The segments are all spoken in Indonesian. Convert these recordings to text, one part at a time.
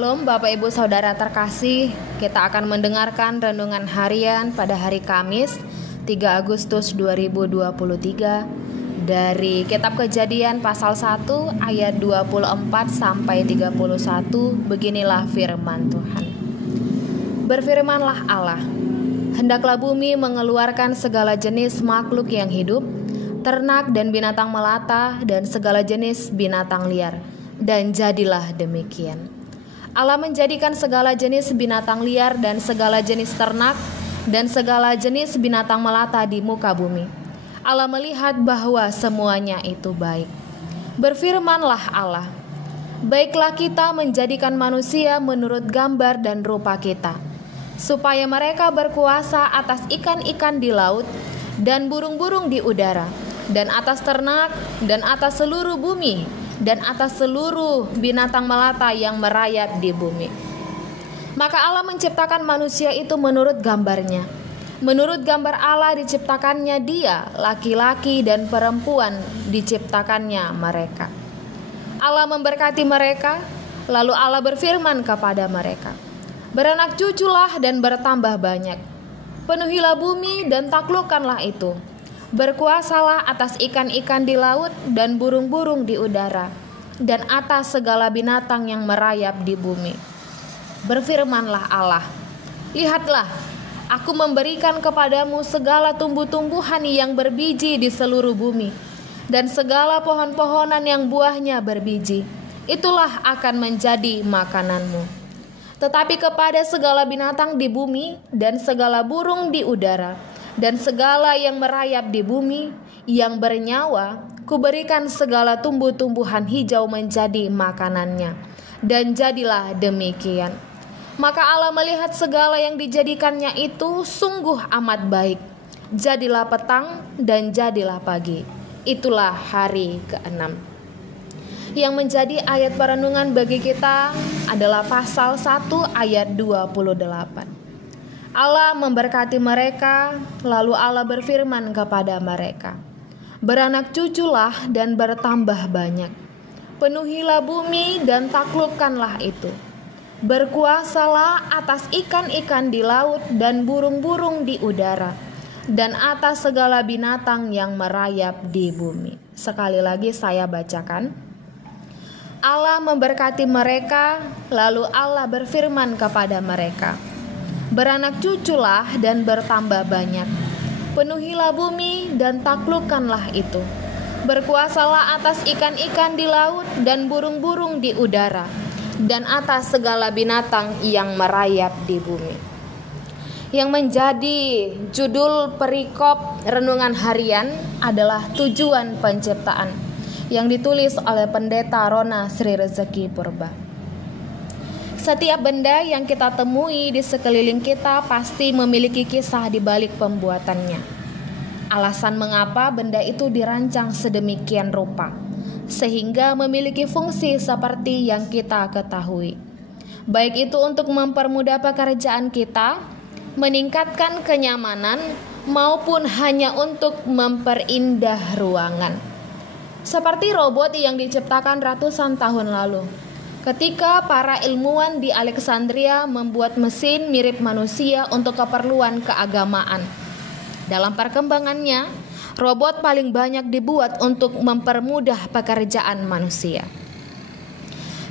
Shalom Bapak Ibu Saudara terkasih, kita akan mendengarkan renungan harian pada hari Kamis 3 Agustus 2023 dari Kitab Kejadian pasal 1 ayat 24 sampai 31. Beginilah firman Tuhan. Berfirmanlah Allah, hendaklah bumi mengeluarkan segala jenis makhluk yang hidup, ternak dan binatang melata dan segala jenis binatang liar. Dan jadilah demikian. Allah menjadikan segala jenis binatang liar dan segala jenis ternak dan segala jenis binatang melata di muka bumi. Allah melihat bahwa semuanya itu baik. Berfirmanlah Allah, baiklah kita menjadikan manusia menurut gambar dan rupa kita, supaya mereka berkuasa atas ikan-ikan di laut dan burung-burung di udara, dan atas ternak dan atas seluruh bumi, dan atas seluruh binatang melata yang merayap di bumi. Maka Allah menciptakan manusia itu menurut gambarnya. Menurut gambar Allah diciptakannya dia, laki-laki dan perempuan diciptakannya mereka. Allah memberkati mereka, lalu Allah berfirman kepada mereka, beranak cuculah dan bertambah banyak. Penuhilah bumi dan taklukkanlah itu. Berkuasalah atas ikan-ikan di laut dan burung-burung di udara, dan atas segala binatang yang merayap di bumi. Berfirmanlah Allah, lihatlah, aku memberikan kepadamu segala tumbuh-tumbuhan yang berbiji di seluruh bumi, dan segala pohon-pohonan yang buahnya berbiji. Itulah akan menjadi makananmu. Tetapi kepada segala binatang di bumi dan segala burung di udara, dan segala yang merayap di bumi yang bernyawa, kuberikan segala tumbuh-tumbuhan hijau menjadi makanannya. Dan jadilah demikian. Maka Allah melihat segala yang dijadikannya itu sungguh amat baik. Jadilah petang dan jadilah pagi. Itulah hari ke-6. Yang menjadi ayat perenungan bagi kita adalah pasal 1 ayat 28. Allah memberkati mereka, lalu Allah berfirman kepada mereka, beranak cuculah dan bertambah banyak. Penuhilah bumi dan taklukkanlah itu. Berkuasalah atas ikan-ikan di laut dan burung-burung di udara, dan atas segala binatang yang merayap di bumi. Sekali lagi saya bacakan. Allah memberkati mereka, lalu Allah berfirman kepada mereka, beranak cuculah dan bertambah banyak. Penuhilah bumi dan taklukkanlah itu. Berkuasalah atas ikan-ikan di laut dan burung-burung di udara, dan atas segala binatang yang merayap di bumi. Yang menjadi judul perikop renungan harian adalah tujuan penciptaan, yang ditulis oleh Pendeta Rona Sri Rezeki Purba. Setiap benda yang kita temui di sekeliling kita pasti memiliki kisah di balik pembuatannya. Alasan mengapa benda itu dirancang sedemikian rupa, sehingga memiliki fungsi seperti yang kita ketahui. Baik itu untuk mempermudah pekerjaan kita, meningkatkan kenyamanan, maupun hanya untuk memperindah ruangan. Seperti robot yang diciptakan ratusan tahun lalu. Ketika para ilmuwan di Alexandria membuat mesin mirip manusia untuk keperluan keagamaan. Dalam perkembangannya, robot paling banyak dibuat untuk mempermudah pekerjaan manusia.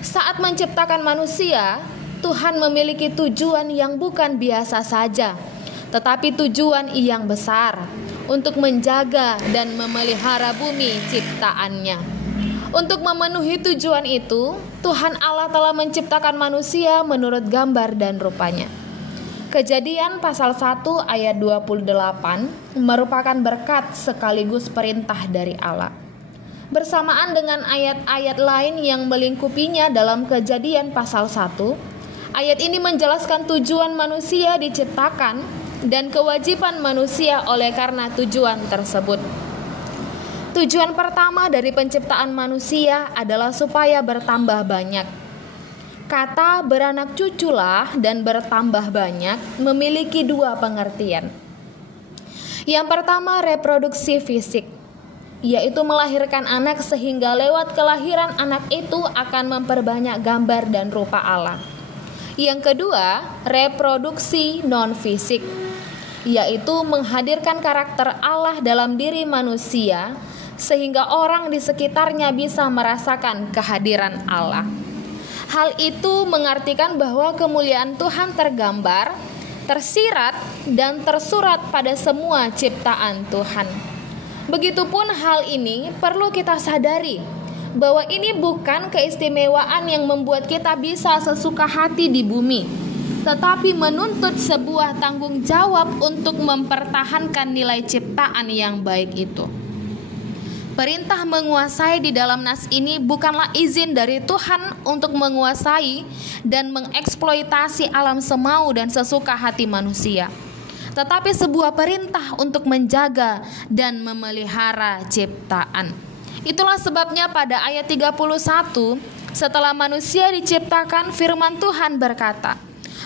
Saat menciptakan manusia, Tuhan memiliki tujuan yang bukan biasa saja, tetapi tujuan yang besar untuk menjaga dan memelihara bumi ciptaannya. Untuk memenuhi tujuan itu, Tuhan Allah telah menciptakan manusia menurut gambar dan rupanya. Kejadian pasal 1 ayat 28 merupakan berkat sekaligus perintah dari Allah. Bersamaan dengan ayat-ayat lain yang melingkupinya dalam Kejadian pasal 1, ayat ini menjelaskan tujuan manusia diciptakan dan kewajiban manusia oleh karena tujuan tersebut. Tujuan pertama dari penciptaan manusia adalah supaya bertambah banyak. Kata beranak cuculah dan bertambah banyak memiliki dua pengertian. Yang pertama reproduksi fisik, yaitu melahirkan anak sehingga lewat kelahiran anak itu akan memperbanyak gambar dan rupa Allah. Yang kedua, reproduksi non-fisik, yaitu menghadirkan karakter Allah dalam diri manusia sehingga orang di sekitarnya bisa merasakan kehadiran Allah. Hal itu mengartikan bahwa kemuliaan Tuhan tergambar, tersirat, dan tersurat pada semua ciptaan Tuhan. Begitupun hal ini perlu kita sadari bahwa ini bukan keistimewaan yang membuat kita bisa sesuka hati di bumi, tetapi menuntut sebuah tanggung jawab untuk mempertahankan nilai ciptaan yang baik itu. Perintah menguasai di dalam nas ini bukanlah izin dari Tuhan untuk menguasai dan mengeksploitasi alam semau dan sesuka hati manusia, tetapi sebuah perintah untuk menjaga dan memelihara ciptaan. Itulah sebabnya pada ayat 31, setelah manusia diciptakan, firman Tuhan berkata,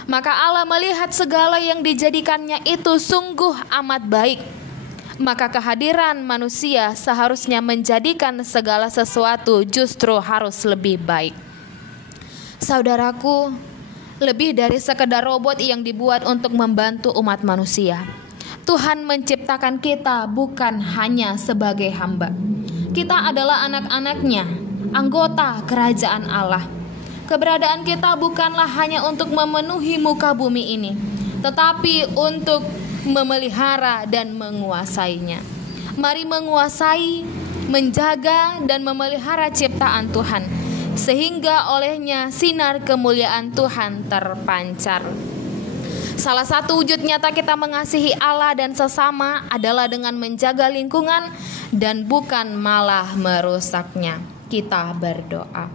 "Maka Allah melihat segala yang dijadikannya itu sungguh amat baik." Maka kehadiran manusia seharusnya menjadikan segala sesuatu justru harus lebih baik. Saudaraku, lebih dari sekedar robot yang dibuat untuk membantu umat manusia, Tuhan menciptakan kita bukan hanya sebagai hamba. Kita adalah anak-anak-Nya, anggota kerajaan Allah. Keberadaan kita bukanlah hanya untuk memenuhi muka bumi ini, tetapi untuk memelihara dan menguasainya. Mari menguasai, menjaga, dan memelihara ciptaan Tuhan, sehingga olehnya sinar kemuliaan Tuhan terpancar. Salah satu wujud nyata kita mengasihi Allah dan sesama adalah dengan menjaga lingkungan dan bukan malah merusaknya. Kita berdoa.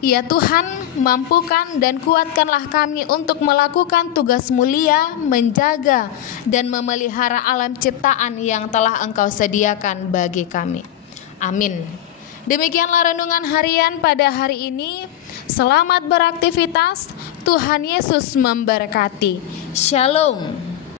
Ya Tuhan, mampukan dan kuatkanlah kami untuk melakukan tugas mulia, menjaga dan memelihara alam ciptaan yang telah Engkau sediakan bagi kami. Amin. Demikianlah renungan harian pada hari ini. Selamat beraktivitas. Tuhan Yesus memberkati. Shalom.